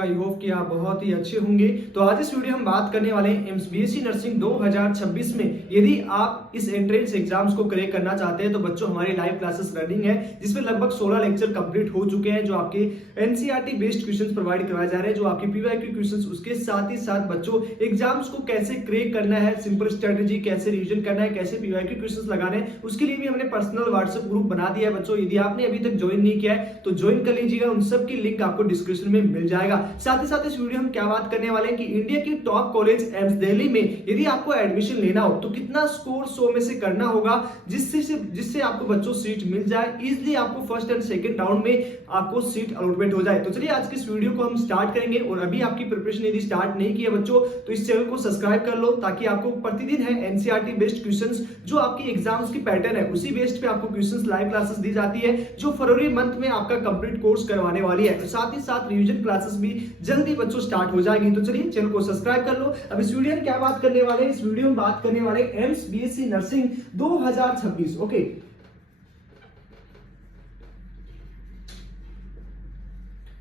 I hope कि आप बहुत ही अच्छे होंगे। तो आज इस वीडियो हम बात करने वाले हैं एम्स बीएससी नर्सिंग 2026 में यदि आप इस एंट्रेंस एग्जाम्स को क्रैक करना चाहते हैं तो बच्चों हमारी लाइव क्लासेस रनिंग है जिसमें लगभग 16 लेक्चर कंप्लीट हो चुके हैं जो आपके एनसीईआरटी बेस्ड क्वेश्चंस प्रोवाइड करवाए जा रहे हैं, जो आपके पीवाईक्यू क्वेश्चंस, उसके साथ ही साथ बच्चों एग्जाम्स को कैसे क्रैक करना है, सिंपल स्ट्रेटेजी कैसे रिवीजन करना है, कैसे पीवाईक्यू क्वेश्चंस लगाने हैं, उसके लिए भी हमने पर्सनल व्हाट्सएप ग्रुप बना दिया है। बच्चों यदि आपने अभी तक ज्वाइन नहीं किया है तो ज्वाइन कर लीजिएगा, उन सब की लिंक आपको डिस्क्रिप्शन में मिल जाएगा। साथ ही साथ इस वीडियो हम क्या बात करने वाले हैं कि इंडिया की टॉप कॉलेज एम्स दिल्ली में यदि आपको एडमिशन लेना हो तो कितना स्कोर 100 में से करना होगा जिससे आपको बच्चों सीट मिल जाए, इजीली आपको फर्स्ट एंड सेकंड राउंड में आपको सीट अलॉटमेंट हो जाए। तो चलिए आज की इस वीडियो को हम स्टार्ट करेंगे और अभी आपकी प्रिपरेशन यदि स्टार्ट नहीं की है बच्चों तो इस चैनल को सब्सक्राइब कर लो ताकि आपको प्रतिदिन है एनसीईआरटी बेस्ड क्वेश्चंस जो आपकी एग्जाम्स की पैटर्न है उसी बेस्ड पे आपको क्वेश्चंस लाइव क्लासेस दी जाती है जो फरवरी मंथ में आपका कंप्लीट कोर्स करवाने वाली है। साथ ही साथ रिवीजन क्लासेस भी जल्दी बच्चों स्टार्ट हो जाएगी। तो चलिए चैनल को सब्सक्राइब कर लो। अब इस वीडियो में क्या बात करने वाले हैं, इस वीडियो में बात करने वाले एम्स बीएससी नर्सिंग 2026। ओके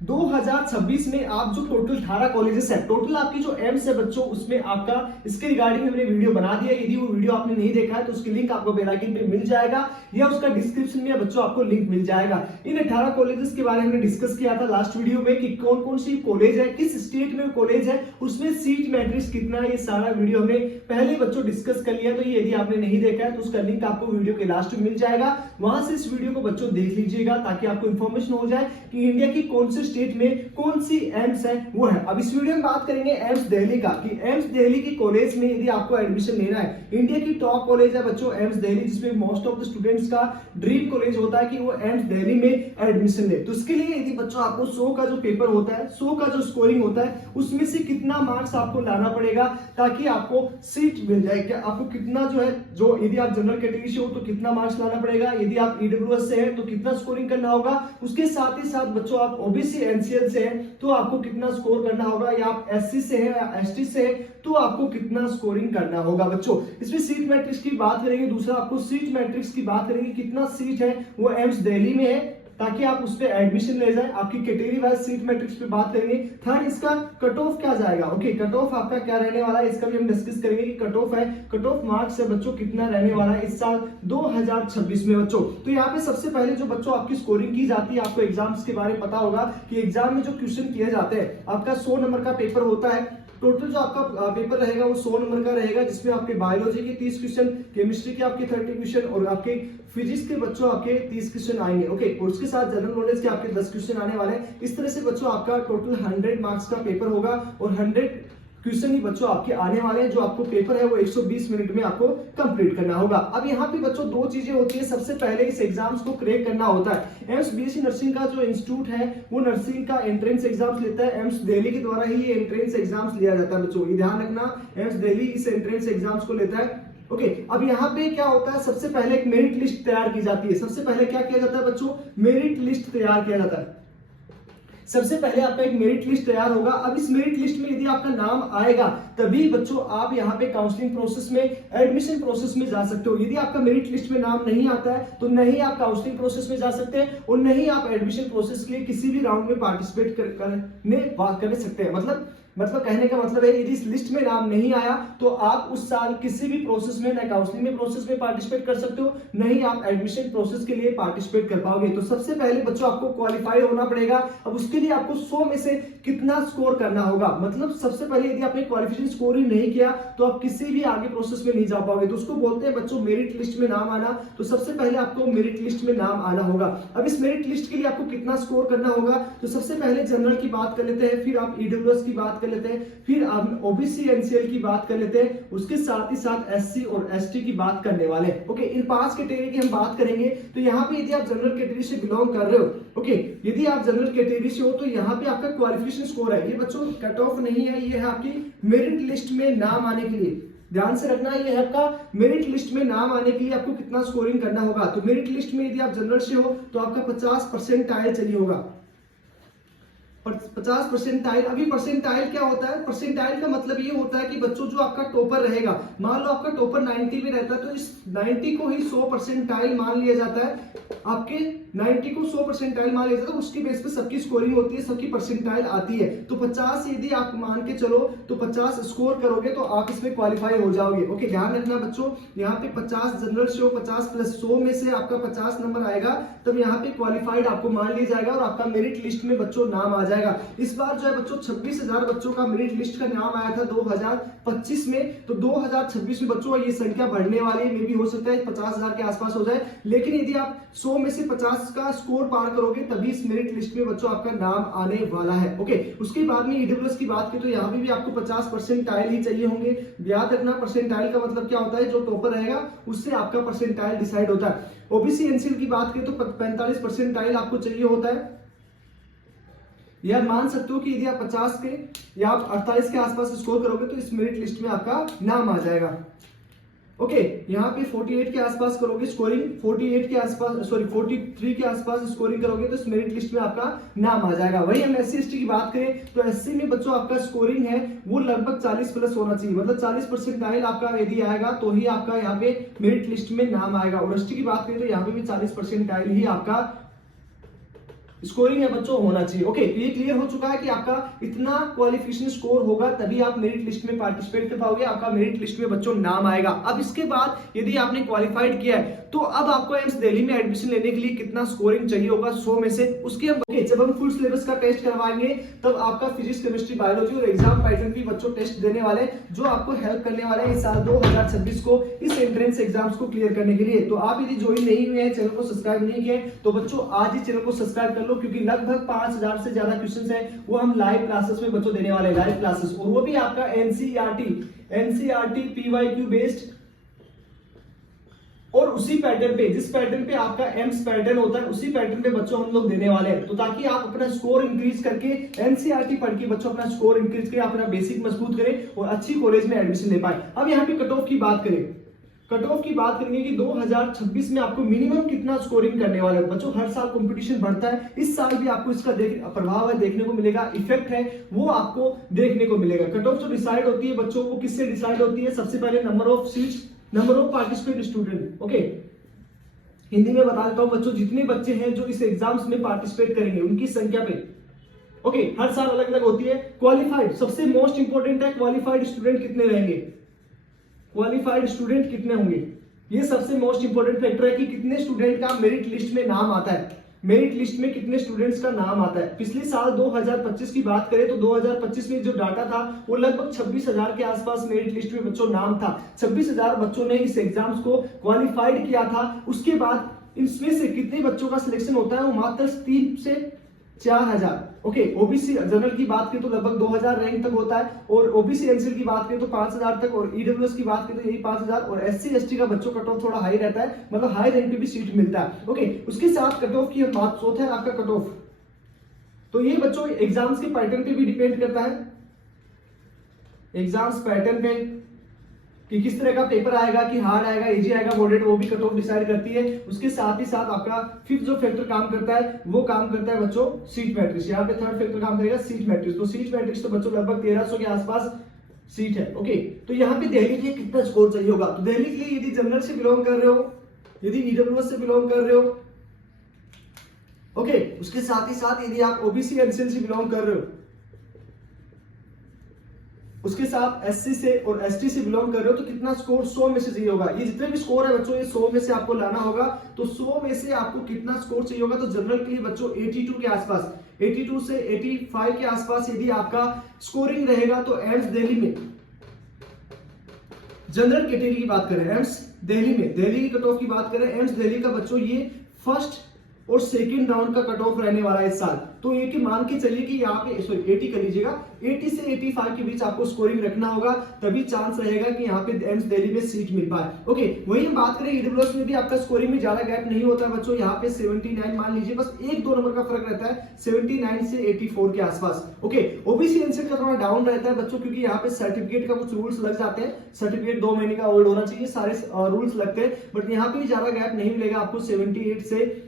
2026 में आप जो टोटल 18 कॉलेजेस है, टोटल आपकी जो एम्स है बच्चों उसमें आपका इसके रिगार्डिंग हमने वीडियो बना दिया। यदि वो वीडियो आपने नहीं देखा है तो उसकी लिंक आपको बेल आइकन पे मिल जाएगा या उसका डिस्क्रिप्शन में बच्चों आपको लिंक मिल जाएगा। इन 18 कॉलेजेस के बारे में हमने डिस्कस किया था लास्ट वीडियो में कि कौन कौन सी कॉलेज है, किस स्टेट में कॉलेज है, उसमें सीट मैट्रिक्स कितना है, ये सारा वीडियो हमने पहले बच्चों डिस्कस कर लिया। तो ये यदि आपने नहीं देखा है तो उसका लिंक आपको वीडियो के लास्ट में मिल जाएगा, वहां से इस वीडियो को बच्चों देख लीजिएगा ताकि आपको इंफॉर्मेशन हो जाए कि इंडिया की कौन से स्टेट में कौन सी एम्स है वो है। अब इस वीडियो में बात करेंगे एम्स दिल्ली का कि एम्स दिल्ली की कॉलेज में यदि आपको एडमिशन लेना है, इंडिया की टॉप कॉलेज है बच्चों एम्स दिल्ली, जिसमें मोस्ट ऑफ द स्टूडेंट्स का ड्रीम कॉलेज होता है कि वो एम्स दिल्ली में एडमिशन ले। तो इसके लिए यदि बच्चों आपको 100 का जो पेपर होता है, 100 का जो स्कोरिंग होता है उसमें से कितना मार्क्स आपको लाना पड़ेगा ताकि आपको सीट मिल जाए। क्या आपको कितना जो है, जो यदि आप जनरल कैटेगरी से हो तो कितना मार्क्स लाना पड़ेगा, यदि आप ईडब्ल्यूएस से है तो कितना स्कोरिंग करना होगा, उसके साथ ही साथ बच्चों आप ओबीसी एनसीएल से है तो आपको कितना स्कोर करना होगा, या आप एससी से है या एसटी से है तो आपको कितना स्कोरिंग करना होगा। बच्चों इसमें सीट मैट्रिक्स की बात करेंगे, दूसरा आपको सीट मैट्रिक्स की बात करेंगे कितना सीट है वो एम्स दिल्ली में है ताकि आप उस पे एडमिशन ले जाए। आपकी कैटेगरी वाइज सीट मैट्रिक्स पे बात करेंगे। थर्ड इसका कट ऑफ क्या जाएगा, ओके कट ऑफ आपका क्या रहने वाला है इसका भी हम डिस्कस करेंगे कि कट ऑफ है, कट ऑफ मार्क्स है बच्चों कितना रहने वाला है इस साल 2026 में बच्चों। तो यहाँ पे सबसे पहले जो बच्चों आपकी स्कोरिंग की जाती है, आपको एग्जाम्स के बारे में पता होगा कि एग्जाम में जो क्वेश्चन किए जाते हैं आपका 100 नंबर का पेपर होता है। टोटल जो आपका पेपर रहेगा वो 100 नंबर का रहेगा जिसमें आपके बायोलॉजी के 30 क्वेश्चन, केमिस्ट्री के आपके 30 क्वेश्चन और आपके फिजिक्स के बच्चों आपके 30 क्वेश्चन आएंगे। ओके और उसके साथ जनरल नॉलेज के आपके 10 क्वेश्चन आने वाले हैं। इस तरह से बच्चों आपका टोटल 100 मार्क्स का पेपर होगा और 100 क्वेश्चन ही बच्चों आपके आने वाले हैं। जो आपको पेपर है वो 120 मिनट में आपको कंप्लीट करना होगा। अब यहाँ पे बच्चों दो चीजें होती है, सबसे पहले इस एग्जाम्स को क्रैक करना होता है। एम्स बीएससी नर्सिंग का जो इंस्टीट्यूट है वो नर्सिंग का एंट्रेंस एग्जाम्स लेता है, एम्स दिल्ली के द्वारा ही ये एंट्रेंस एग्जाम्स लिया जाता है बच्चों, ये ध्यान रखना एम्स दिल्ली इस एंट्रेंस एग्जाम्स को लेता है। ओके अब यहाँ पे क्या होता है, सबसे पहले एक मेरिट लिस्ट तैयार की जाती है। सबसे पहले क्या किया जाता है बच्चों, मेरिट लिस्ट तैयार किया जाता है। सबसे पहले आपका एक मेरिट लिस्ट तैयार होगा। अब इस मेरिट लिस्ट में यदि आपका नाम आएगा तभी बच्चों आप यहाँ पे काउंसलिंग प्रोसेस में, एडमिशन प्रोसेस में जा सकते हो। यदि आपका मेरिट लिस्ट में नाम नहीं आता है तो नहीं आप काउंसलिंग प्रोसेस में जा सकते हैं और नहीं आप एडमिशन प्रोसेस के लिए किसी भी राउंड में पार्टिसिपेट कर सकते हैं। मतलब कहने का मतलब है यदि इस लिस्ट में नाम नहीं आया तो आप उस साल किसी भी प्रोसेस में, न काउंसलिंग में प्रोसेस में पार्टिसिपेट कर सकते हो, नहीं आप एडमिशन प्रोसेस के लिए पार्टिसिपेट कर पाओगे। तो सबसे पहले बच्चों आपको क्वालिफाई होना पड़ेगा। अब उसके लिए आपको 100 में से कितना स्कोर करना होगा, मतलब सबसे पहले यदि आपने क्वालिफिकेशन स्कोर ही नहीं किया तो आप किसी भी आगे प्रोसेस में नहीं जा पाओगे। तो उसको बोलते हैं बच्चों मेरिट लिस्ट में नाम आना। तो सबसे पहले आपको मेरिट लिस्ट में नाम आना होगा। अब इस मेरिट लिस्ट के लिए आपको कितना स्कोर करना होगा, तो सबसे पहले जनरल की बात कर लेते हैं, फिर आप ईडब्ल्यूएस की बात कर लेते हैं, फिर आप ओबीसी एनसीएल की बात कर लेते हैं, उसके साथ ही साथ एससी और एसटी की बात करने वाले हैं। ओके इन 5 कैटेगरी की हम बात करेंगे। तो यहाँ पे यदि आप जनरल कैटेगरी से बिलोंग कर रहे हो, ओके यदि आप जनरल कैटेगरी से हो तो यहाँ पे आपका क्वालिफिकेशन स्कोर है, ये बच्चों कट ऑफ नहीं है, ये है आपकी मेरिट लिस्ट में नाम आने के लिए। ध्यान से रखना ये है आपका मेरिट लिस्ट में नाम आने के लिए आपको कितना स्कोरिंग करना होगा। तो मेरिट लिस्ट में यदि आप जनरल से हो तो आपका 50 परसेंटाइल चाहिए होगा। 50 परसेंटाइल। अभी परसेंटाइल क्या होता है, परसेंटाइल का मतलब ये होता है कि बच्चों जो आपका टॉपर रहेगा, मान लो आपका टॉपर 90 में रहता है तो इस 90 को ही 100 परसेंटाइल मान लिया जाता है। आपके 90 को 100 परसेंटाइल मान लिया जाता है, उसकी बेस पे सबकी स्कोरिंग होती है, सबकी परसेंटाइल आती है। तो 50 यदि आप मान के चलो तो 50 स्कोर करोगे तो आप इसमें क्वालिफाई हो जाओगे। ओके, ध्यान रखना बच्चों, यहाँ पे 50 जनरल से हो, 50 प्लस 100 में से आपका 50 नंबर आएगा, तब यहाँ पे क्वालिफाइड आपको मान लिया जाएगा और आपका मेरिट लिस्ट में बच्चों नाम आ जाएगा। इस बार जो है बच्चों 26,000 बच्चों का मेरिट लिस्ट का नाम आया था 2025 में। तो 2026 में बच्चों ये संख्या बढ़ने वाली है, मे भी हो सकता है 50,000 के आसपास हो जाए। लेकिन यदि आप 100 में से 50 का स्कोर पार करोगे तभी इस मेरिट लिस्ट में बच्चों आपका नाम आने वाला है। ओके, उसके बाद में ईडब्ल्यूएस की बात की तो यहाँ पे भी आपको 50 परसेंटाइल ही चाहिए होंगे। याद रखना, परसेंटाइल का मतलब क्या होता है, जो टॉपर रहेगा उससे आपका परसेंटाइल डिसाइड होता है। ओबीसी एनसीएल की बात करें तो 45 परसेंटाइल आपको चाहिए होता है। या मान सकते हो कि यदि आप 50 के या आप 48 के आसपास स्कोर करोगे तो इस मेरिट लिस्ट में आपका नाम आ जाएगा। ओके, यहाँ पे 48 के आसपास करोगे स्कोरिंग, 48 के आसपास, सॉरी 43 के आसपास स्कोरिंग करोगे तो इस मेरिट लिस्ट में आपका नाम आ जाएगा। वही हम एससी एसटी की बात करें तो एससी में बच्चों आपका स्कोरिंग है वो लगभग 40 प्लस होना चाहिए, मतलब 40 परसेंटाइल आपका यदि आएगा तो ही आपका यहाँ पे मेरिट लिस्ट में नाम आएगा। और एसटी की बात करें तो यहाँ पे भी 40 परसेंटाइल ही आपका स्कोरिंग है बच्चों होना चाहिए। ओके, तो ये क्लियर हो चुका है कि आपका इतना क्वालिफिकेशन स्कोर होगा तभी आप मेरिट लिस्ट में पार्टिसिपेट कर पाओगे, आपका मेरिट लिस्ट में बच्चों नाम आएगा। अब इसके बाद यदि आपने क्वालिफाइड किया है तो अब आपको एम्स दिल्ली में एडमिशन लेने के लिए कितना स्कोरिंग चाहिए होगा 100 में से, उसके जब हम फुल सिलेबस का टेस्ट करवाएंगे तब आपका फिजिक्स केमिस्ट्री बायोलॉजी और एग्जाम पैटर्न भी बच्चों टेस्ट देने वाले जो आपको हेल्प करने वाले हैं इस साल 2026 को इस एंट्रेंस एग्जाम्स को क्लियर करने के लिए। तो आप यदि ज्वाइन नहीं हुए हैं, चैनल को सब्सक्राइब नहीं किए तो बच्चों आज ही चैनल को सब्सक्राइब कर लो, क्योंकि लगभग 5000 से ज्यादा क्वेश्चंस हैं वो हम लाइव क्लासेस में बच्चों देने वाले हैं, लाइव क्लासेस, और वो भी आपका एनसीईआरटी पीवाईक्यू बेस्ड और उसी पैटर्न पे, जिस पैटर्न पे आपका एम्स पैटर्न होता है उसी पैटर्न पे बच्चों हम लोग देने वाले हैं। तो ताकि आप अपना स्कोर इंक्रीज करके एनसीईआरटी पढ़ के बच्चों अपना स्कोर इंक्रीज करें, अपना बेसिक मजबूत करें और अच्छी कॉलेज में एडमिशन ले पाए। अब यहाँ पे कट ऑफ की बात करें, कट ऑफ की बात करेंगे कि 2026 में आपको मिनिमम कितना स्कोरिंग करने वाले हैं बच्चों। हर साल कंपटीशन बढ़ता है, इस साल भी आपको इसका प्रभाव है देखने को मिलेगा, इफेक्ट है वो आपको देखने को मिलेगा। कट ऑफ जो डिसाइड होती है बच्चों वो किससे डिसाइड होती है, सबसे पहले number of seats, number of participate student. Okay, Hindi में बता देता हूं बच्चों, जितने बच्चे हैं जो इस एग्जाम्स में पार्टिसिपेट करेंगे उनकी संख्या पे। ओके, हर साल अलग अलग होती है। क्वालिफाइड, सबसे मोस्ट इंपोर्टेंट है क्वालिफाइड स्टूडेंट कितने रहेंगे, क्वालिफाइड स्टूडेंट कितने होंगे, ये सबसे मोस्ट इंपोर्टेंट फैक्टर है कि कितने स्टूडेंट का मेरिट लिस्ट में नाम आता है, मेरिट लिस्ट में कितने स्टूडेंट्स का नाम आता है। पिछले साल 2025 की बात करें तो 2025 में जो डाटा था वो लगभग 26,000 के आसपास मेरिट लिस्ट में बच्चों नाम था। 26,000 बच्चों ने इस एग्जाम्स को क्वालिफाइड किया था। उसके बाद इसमें से कितने बच्चों का सिलेक्शन होता है, वो मात्र 3 से 4,000। ओके, ओबीसी जनरल की बात करें तो लगभग 2000 रैंक तक होता है, और ओबीसी एनसीएल की बात करें तो 5000 तक, और ईडब्ल्यूएस की बात करें तो यही 5000, और एससी एसटी का बच्चों कट ऑफ थोड़ा हाई रहता है, मतलब हाई रैंक पे भी सीट मिलता है। ओके, उसके साथ कट ऑफ की बात होता है आपका कट ऑफ, तो ये बच्चों एग्जाम्स के पैटर्न पे भी डिपेंड करता है, एग्जाम्स पैटर्न पे कि किस तरह का पेपर आएगा, कि हार्ड आएगा, इजी आएगा, मॉडरेट, वो भी कट ऑफ डिसाइड करती है। उसके साथ ही साथ आपका फिफ्थ जो फैक्टर काम करता है वो काम करता है बच्चों सीट मैट्रिक्स। यहाँ पे थर्ड फैक्टर काम करेगा सीट मैट्रिक्स। तो सीट मैट्रिक्स तो बच्चों लगभग 1300 के आसपास सीट है। ओके, तो यहाँ पे दिल्ली के लिए कितना स्कोर चाहिए होगा, तो दिल्ली के लिए यदि जनरल से बिलोंग कर रहे हो, यदि ईडब्ल्यूएस से बिलोंग कर रहे हो, ओके, उसके साथ ही साथ यदि आप ओबीसी एनसीएल से बिलोंग कर रहे हो, उसके साथ एससी से और एसटी से बिलोंग कर रहे हो, तो कितना स्कोर 100 में से चाहिए होगा। ये जितने भी स्कोर है बच्चों ये 100 में से आपको लाना होगा। तो 100 में से आपको कितना स्कोर चाहिए होगा, तो जनरल के लिए बच्चों 82 के आसपास, 82 से 85 के आसपास यदि आपका स्कोरिंग रहेगा तो एम्स दिल्ली में, जनरल कैटेगरी की बात करें एम्स दिल्ली में, दिल्ली की कट ऑफ की बात करें एम्स दिल्ली का बच्चों ये फर्स्ट और सेकंड राउंड का कट ऑफ रहने वाला है इस साल। तो ये कि मान के चलिए कि यहाँ पे 80 कर लीजिएगा, 80 से 85 के बीच आपको स्कोरिंग रखना होगा, तभी चांस रहेगा कि यहाँ पे एम्स दिल्ली में सीट मिल पाए। ओके, वही हम बात करें ईडब्ल्यूएस में भी आपका स्कोरिंग में ज्यादा गैप नहीं होता है बच्चों, यहाँ पे 79 मान लीजिए, बस 1-2 नंबर का फर्क रहता है, 79 से 84 के आसपास। ओके, ओबीसी एनसीएल का थोड़ा डाउन रहता है बच्चों, क्योंकि यहाँ पे सर्टिफिकेट का कुछ रूल्स लग जाते हैं, सर्टिफिकेट 2 महीने का ओल्ड होना चाहिए, सारे रूल्स लगते हैं, बट यहाँ पे ज्यादा गैप नहीं मिलेगा आपको 78 से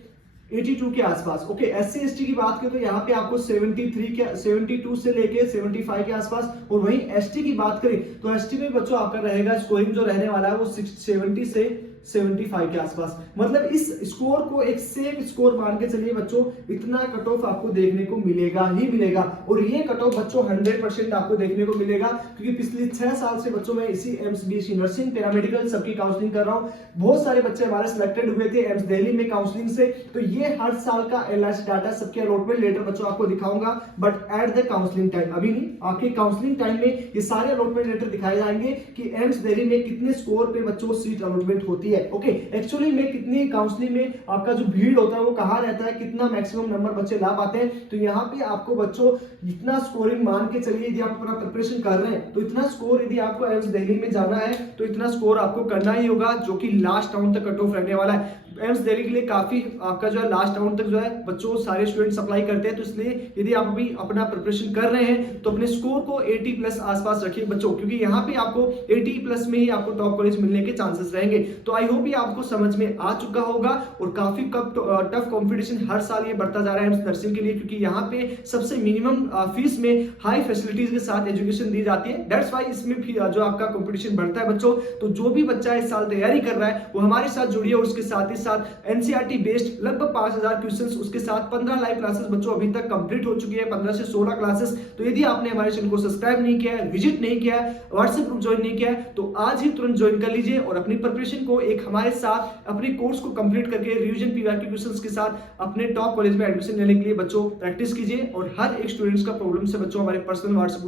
82 के आसपास। ओके, एससी एसटी की बात करें तो यहाँ पे आपको 72 से लेके 75 के आसपास, और वहीं एसटी की बात करें तो एसटी में बच्चों आपका रहेगा स्कोरिंग जो रहने वाला है वो 70 से 75 के आसपास। मतलब इस स्कोर को एक सेफ स्कोर मान के चलिए बच्चों, इतना कट ऑफ आपको देखने को मिलेगा ही मिलेगा। और ये कट ऑफ बच्चों 100% आपको देखने को मिलेगा, क्योंकि पिछले 6 साल से बच्चों मैं इसी एम्स बीएससी नर्सिंग, पैरामेडिकल सबकी काउंसलिंग कर रहा हूं। बहुत सारे बच्चे हमारे सिलेक्टेड हुए थे एम्स दिल्ली में काउंसलिंग से। तो ये हर साल का एलआईसी डाटा, सबके अलॉटमेंट लेटर बच्चों आपको दिखाऊंगा, but at the counselling time, अभी नहीं, आपके काउंसलिंग टाइम में ये सारे अलॉटमेंट लेटर दिखाए जाएंगे कि एम्स दिल्ली में कितने स्कोर पे बच्चों सीट अलॉटमेंट होती है। ओके, एक्चुअली में कितनी काउंसलिंग में आपका जो भीड़ होता है वो कहाँ रहता है, कितना मैक्सिमम नंबर बच्चे ला पाते हैं। तो यहाँ पे आपको बच्चों इतना स्कोरिंग मान के चलिए, यदि आप अपना प्रिपरेशन कर रहे हैं तो इतना स्कोर, यदि आपको एम्स दिल्ली में जाना है तो इतना स्कोर आपको करना ही होगा, जो कि लास्ट राउंड तक कट ऑफ रहने वाला है। एम्स दिल्ली के लिए काफी आपका जो है लास्ट राउंड तक जो है बच्चों सारे स्टूडेंट्स अप्लाई करते हैं। तो इसलिए यदि आप अभी अपना प्रिपरेशन कर रहे हैं तो अपने स्कोर को 80 प्लस आसपास रखिए बच्चों, क्योंकि यहाँ पे आपको 80 प्लस में ही आपको टॉप कॉलेज मिलने के चांसेस रहेंगे। तो आई होप ये आपको समझ में आ चुका होगा। और काफी टफ कंपटीशन हर साल ये बढ़ता जा रहा है एम्स नर्सिंग के लिए, क्योंकि यहाँ पे सबसे मिनिमम फीस में हाई फैसिलिटीज के साथ एजुकेशन दी जाती है। दैट्स वाई इसमें भी जो आपका कंपटीशन बढ़ता है बच्चों। तो जो भी बच्चा इस साल तैयारी कर रहा है वो हमारे साथ जुड़िए, और उसके साथ ही साथ एनसीईआरटी बेस्ड लगभग 5000 क्वेश्चंस, उसके साथ 15 लाइव क्लासेस बच्चों अभी तक कंप्लीट हो चुकी है, 15 से 16 क्लासेस। तो यदि आपने हमारे चैनल को सब्सक्राइब नहीं किया है, विजिट नहीं किया है, व्हाट्सएप ग्रुप ज्वाइन नहीं किया है, तो आज ही तुरंत ज्वाइन कर लीजिए और अपनी प्रिपरेशन को एक हमारे साथ अपने कोर्स को कंप्लीट करके रिवीजन पीवाईक्यू क्वेश्चंस के साथ अपने टॉप कॉलेज में एडमिशन लेने के लिए बच्चों प्रैक्टिस कीजिए। और हर एक स्टूडेंट्स का प्रॉब्लम से बच्चों हमारे पर्सनल व्हाट्सएप